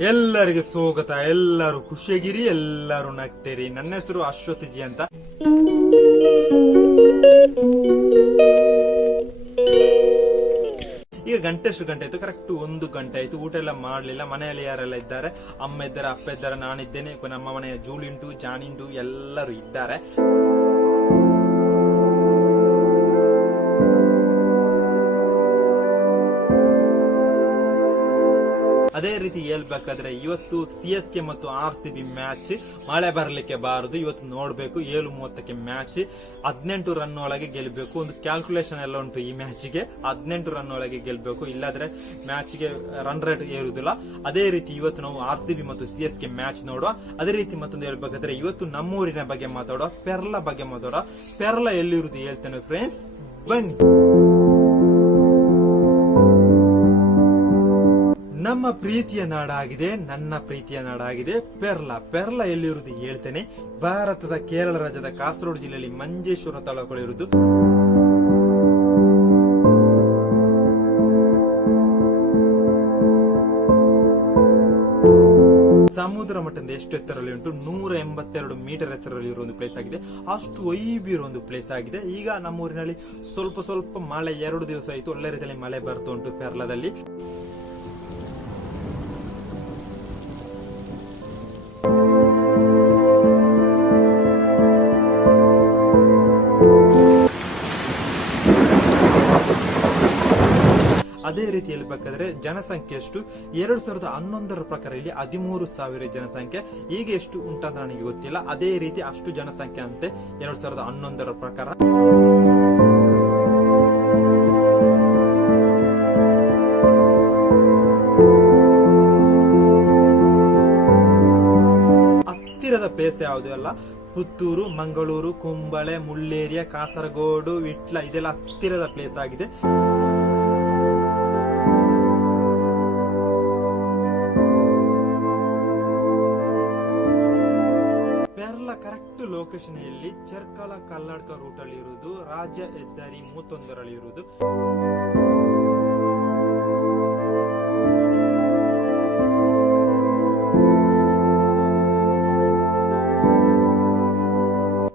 ಎಲ್ಲರಿಗೆ ಸ್ವಾಗತ, ಎಲ್ಲರೂ ಖುಷಿಯಾಗಿರಿ, ಎಲ್ಲರೂ ನಗ್ತೀರಿ. ನನ್ನ ಹೆಸರು ಅಶ್ವತಿಜಿ ಅಂತ. ಈಗ ಗಂಟೆ ಎಷ್ಟು ಗಂಟೆ ಆಯ್ತು ಕರೆಕ್ಟ್ ಒಂದು ಗಂಟೆ ಆಯ್ತು. ಊಟ ಎಲ್ಲ ಮಾಡ್ಲಿಲ್ಲ, ಮನೆಯಲ್ಲಿ ಯಾರೆಲ್ಲ ಇದ್ದಾರೆ? ಅಮ್ಮ ಇದ್ದಾರೆ, ಅಪ್ಪ ಇದ್ದಾರೆ, ನಾನಿದ್ದೇನೆ. ನಮ್ಮ ಮನೆಯ ಜೂಲಿಂಟು, ಜಾನಿಂಟು ಎಲ್ಲರೂ ಇದ್ದಾರೆ. ಅದೇ ರೀತಿ ಹೇಳ್ಬೇಕಾದ್ರೆ ಇವತ್ತು ಸಿ ಎಸ್ ಕೆ ಮತ್ತು ಆರ್ ಸಿ ಬಿ ಮ್ಯಾಚ್ ಮಳೆ ಬರಲಿಕ್ಕೆ ಬಾರದು. ಇವತ್ತು ನೋಡಬೇಕು, ಏಳು ಮೂವತ್ತಕ್ಕೆ ಮ್ಯಾಚ್ ಹದಿನೆಂಟು ರನ್ ಒಳಗೆ ಗೆಲ್ಲಬೇಕು ಒಂದು ಕ್ಯಾಲ್ಕುಲೇಷನ್ ಎಲ್ಲ ಉಂಟು ಈ ಮ್ಯಾಚ್ಗೆ ಹದಿನೆಂಟು ರನ್ ಒಳಗೆ ಗೆಲ್ಲಬೇಕು ಇಲ್ಲಾದ್ರೆ ಮ್ಯಾಚ್ಗೆ ರನ್ ರೇಟ್ ಏರುವುದಿಲ್ಲ. ಅದೇ ರೀತಿ ಇವತ್ತು ನಾವು ಆರ್ ಸಿ ಬಿ ಮತ್ತು ಸಿ ಎಸ್ ಕೆ ಮ್ಯಾಚ್ ನೋಡುವ. ಅದೇ ರೀತಿ ಮತ್ತೊಂದು ಹೇಳ್ಬೇಕಾದ್ರೆ ಇವತ್ತು ನಮ್ಮೂರಿನ ಬಗ್ಗೆ ಮಾತಾಡುವ. ಪೆರ್ಲ ಬಗ್ಗೆ ಮಾತಾಡುವ. ಪೆರ್ಲ ಎಲ್ಲಿರುವುದು ಹೇಳ್ತೇನೆ ಫ್ರೆಂಡ್ಸ್ ಬನ್ನಿ. ನಮ್ಮ ಪ್ರೀತಿಯ ನಾಡಾಗಿದೆ, ನನ್ನ ಪ್ರೀತಿಯ ನಾಡಾಗಿದೆ. ಪೆರ್ಲ ಪೆರ್ಲ ಎಲ್ಲಿರುವುದು ಹೇಳ್ತೇನೆ. ಭಾರತದ ಕೇರಳ ರಾಜ್ಯದ ಕಾಸರಗೋಡು ಜಿಲ್ಲೆಯಲ್ಲಿ ಮಂಜೇಶ್ವರ ತಾಲೂಕುಗಳು ಇರುವುದು. ಸಮುದ್ರ ಮಟ್ಟದಿಂದ ಎಷ್ಟು ಎತ್ತರಲ್ಲಿ ಉಂಟು? ನೂರ ಎಂಬತ್ತೆರಡು ಮೀಟರ್ ಎತ್ತರದಲ್ಲಿ ಇರುವ ಒಂದು ಪ್ಲೇಸ್ ಆಗಿದೆ. ಅಷ್ಟು ಇರುವ ಒಂದು ಪ್ಲೇಸ್ ಆಗಿದೆ. ಈಗ ನಮ್ಮೂರಿನಲ್ಲಿ ಸ್ವಲ್ಪ ಸ್ವಲ್ಪ ಮಳೆ ಎರಡು ದಿವಸ ಆಯಿತು. ಒಳ್ಳೆ ರೀತಿಯಲ್ಲಿ ಮಳೆ ಬರ್ತಾ ಉಂಟು ಪೆರ್ಲದಲ್ಲಿ. ಅದೇ ರೀತಿ ಹೇಳ್ಬೇಕಾದ್ರೆ ಜನಸಂಖ್ಯೆ ಎಷ್ಟು ಎರಡು ಸಾವಿರದ ಹನ್ನೊಂದರ ಪ್ರಕಾರ ಇಲ್ಲಿ ಹದಿಮೂರು ಸಾವಿರ ಜನಸಂಖ್ಯೆ. ಈಗ ಎಷ್ಟು ಅಂತ ನನಗೆ ಗೊತ್ತಿಲ್ಲ. ಅದೇ ರೀತಿ ಅಷ್ಟು ಜನಸಂಖ್ಯೆ ಅಂತೆ ಎರಡು ಸಾವಿರದ ಹನ್ನೊಂದರ ಪ್ರಕಾರ. ಹತ್ತಿರದ ಪ್ಲೇಸ್ ಯಾವುದು ಅಲ್ಲ? ಪುತ್ತೂರು, ಮಂಗಳೂರು, ಕುಂಬಳೆ, ಮುಳ್ಳೇರಿಯ, ಕಾಸರಗೋಡು ವಿಟ್ಲ ಇದೆಲ್ಲ ಹತ್ತಿರದ ಪ್ಲೇಸ್ ಆಗಿದೆ. ಕರೆಕ್ಟ್ ಲೊಕೇಶನ್ ಇಲ್ಲಿ ಚೆರ್ಕಲ ಕಲ್ಲಡ್ಕ ರೂಟ್ ಅಲ್ಲಿ ಇರುವುದು, ರಾಜ್ಯ ಹೆದ್ದಾರಿ ಮೂವತ್ತೊಂದರಲ್ಲಿ ಇರುವುದು.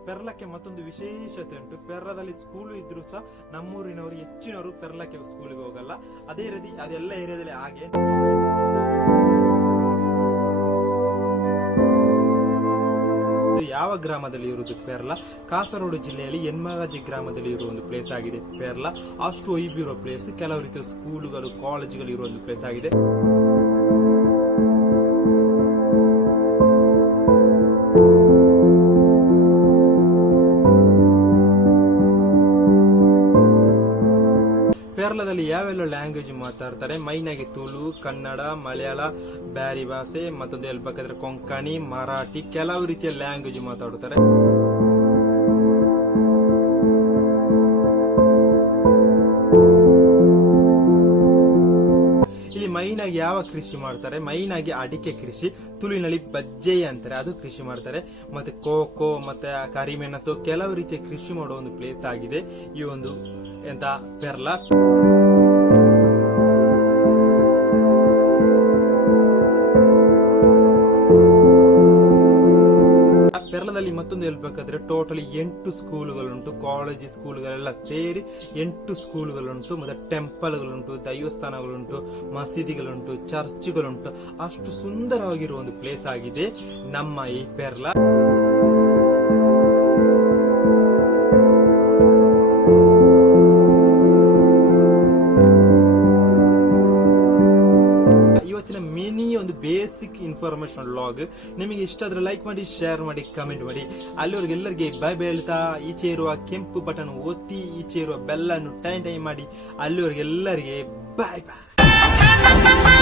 ಪೆರ್ಲಕ್ಕೆ ಮತ್ತೊಂದು ವಿಶೇಷತೆ ಉಂಟು. ಪೆರ್ಲದಲ್ಲಿ ಸ್ಕೂಲ್ ಇದ್ರು ಸಹ ನಮ್ಮೂರಿನವರು ಹೆಚ್ಚಿನವರು ಪೆರ್ಲಕ್ಕೆ ಸ್ಕೂಲಿಗೆ ಹೋಗಲ್ಲ. ಅದೇ ರೀತಿ, ಅದೆಲ್ಲ ಏರಿಯಾದಲ್ಲಿ ಹಾಗೆ. ಯಾವ ಗ್ರಾಮದಲ್ಲಿ ಇರುವುದು ಪೇರ್ಲ? ಕಾಸರಗೋಡು ಜಿಲ್ಲೆಯಲ್ಲಿ ಎನ್ಮಗಾಜಿ ಗ್ರಾಮದಲ್ಲಿ ಇರುವ ಒಂದು ಪ್ಲೇಸ್ ಆಗಿದೆ ಪೇರ್ಲ. ಅಷ್ಟು ಒಯ್ಬಿರೋ ಪ್ಲೇಸ್ ಕೆಲವು ರೀತಿಯ ಸ್ಕೂಲುಗಳು ಕಾಲೇಜುಗಳು ಇರುವ ಒಂದು ಪ್ಲೇಸ್ ಆಗಿದೆ. ಕೇರಳದಲ್ಲಿ ಯಾವೆಲ್ಲ ಲ್ಯಾಂಗ್ವೇಜ್ ಮಾತಾಡ್ತಾರೆ? ಮೈನ್ ಆಗಿ ತುಳು, ಕನ್ನಡ, ಮಲಯಾಳ, ಬ್ಯಾರಿ ಭಾಷೆ, ಮತ್ತೊಂದು ಹೇಳ್ಬೇಕಾದ್ರೆ ಕೊಂಕಣಿ, ಮರಾಠಿ, ಕೆಲವು ರೀತಿಯ ಲ್ಯಾಂಗ್ವೇಜ್ ಮಾತಾಡುತ್ತಾರೆ ಆಗಿ ಯಾವ ಕೃಷಿ ಮಾಡ್ತಾರೆ? ಮೈನ್ ಆಗಿ ಅಡಿಕೆ ಕೃಷಿ ತುಳುವಿನಲ್ಲಿ ಬಜ್ಜೆ ಅಂತಾರೆ. ಅದು ಕೃಷಿ ಮಾಡ್ತಾರೆ. ಮತ್ತೆ ಕೋಕೋ, ಮತ್ತೆ ಕರಿಮೆಣಸು, ಕೆಲವು ರೀತಿಯ ಕೃಷಿ ಮಾಡುವ ಒಂದು ಪ್ಲೇಸ್ ಆಗಿದೆ. ಈ ಒಂದು ಎಂತ, ಪೆರ್ಲ. ಪೆರ್ಲದಲ್ಲಿ ಮತ್ತೊಂದು ಹೇಳ್ಬೇಕಾದ್ರೆ ಟೋಟಲಿ ಎಂಟು ಸ್ಕೂಲ್ಗಳುಂಟು ಕಾಲೇಜ್ ಸ್ಕೂಲ್ಗಳೆಲ್ಲ ಸೇರಿ ಎಂಟು ಸ್ಕೂಲ್ಗಳುಂಟು, ಮತ್ತೆ ಟೆಂಪಲ್ಗಳುಂಟು, ದೈವಸ್ಥಾನಗಳುಂಟು, ಮಸೀದಿಗಳುಂಟು, ಚರ್ಚ್ಗಳುಂಟು. ಅಷ್ಟು ಸುಂದರವಾಗಿರುವ ಒಂದು ಪ್ಲೇಸ್ ಆಗಿದೆ ನಮ್ಮ ಈ ಪೆರ್ಲ. ಇನ್ಫಾರ್ಮೇಶನ್ ಲಾಗ್ ನಿಮಗೆ ಇಷ್ಟ ಆದ್ರೆ ಲೈಕ್ ಮಾಡಿ ಶೇರ್ ಮಾಡಿ ಕಮೆಂಟ್ ಮಾಡಿ. ಅಲ್ಲಿವರೆಗೆ ಎಲ್ಲರಿಗೆ ಬೈ ಬೈ ಹೇಳ್ತಾ ಈಚೆ ಇರುವ ಕೆಂಪು ಬಟನ್ ಒತ್ತಿ ಈಚೆ ಇರುವ ಬೆಲ್ಲನ್ನು ಟೈಮ್ ಟೈಮ್ ಮಾಡಿ. ಅಲ್ಲಿವರೆಗೆ ಎಲ್ಲರಿಗೆ ಬಾಯ್ ಬಾಯ್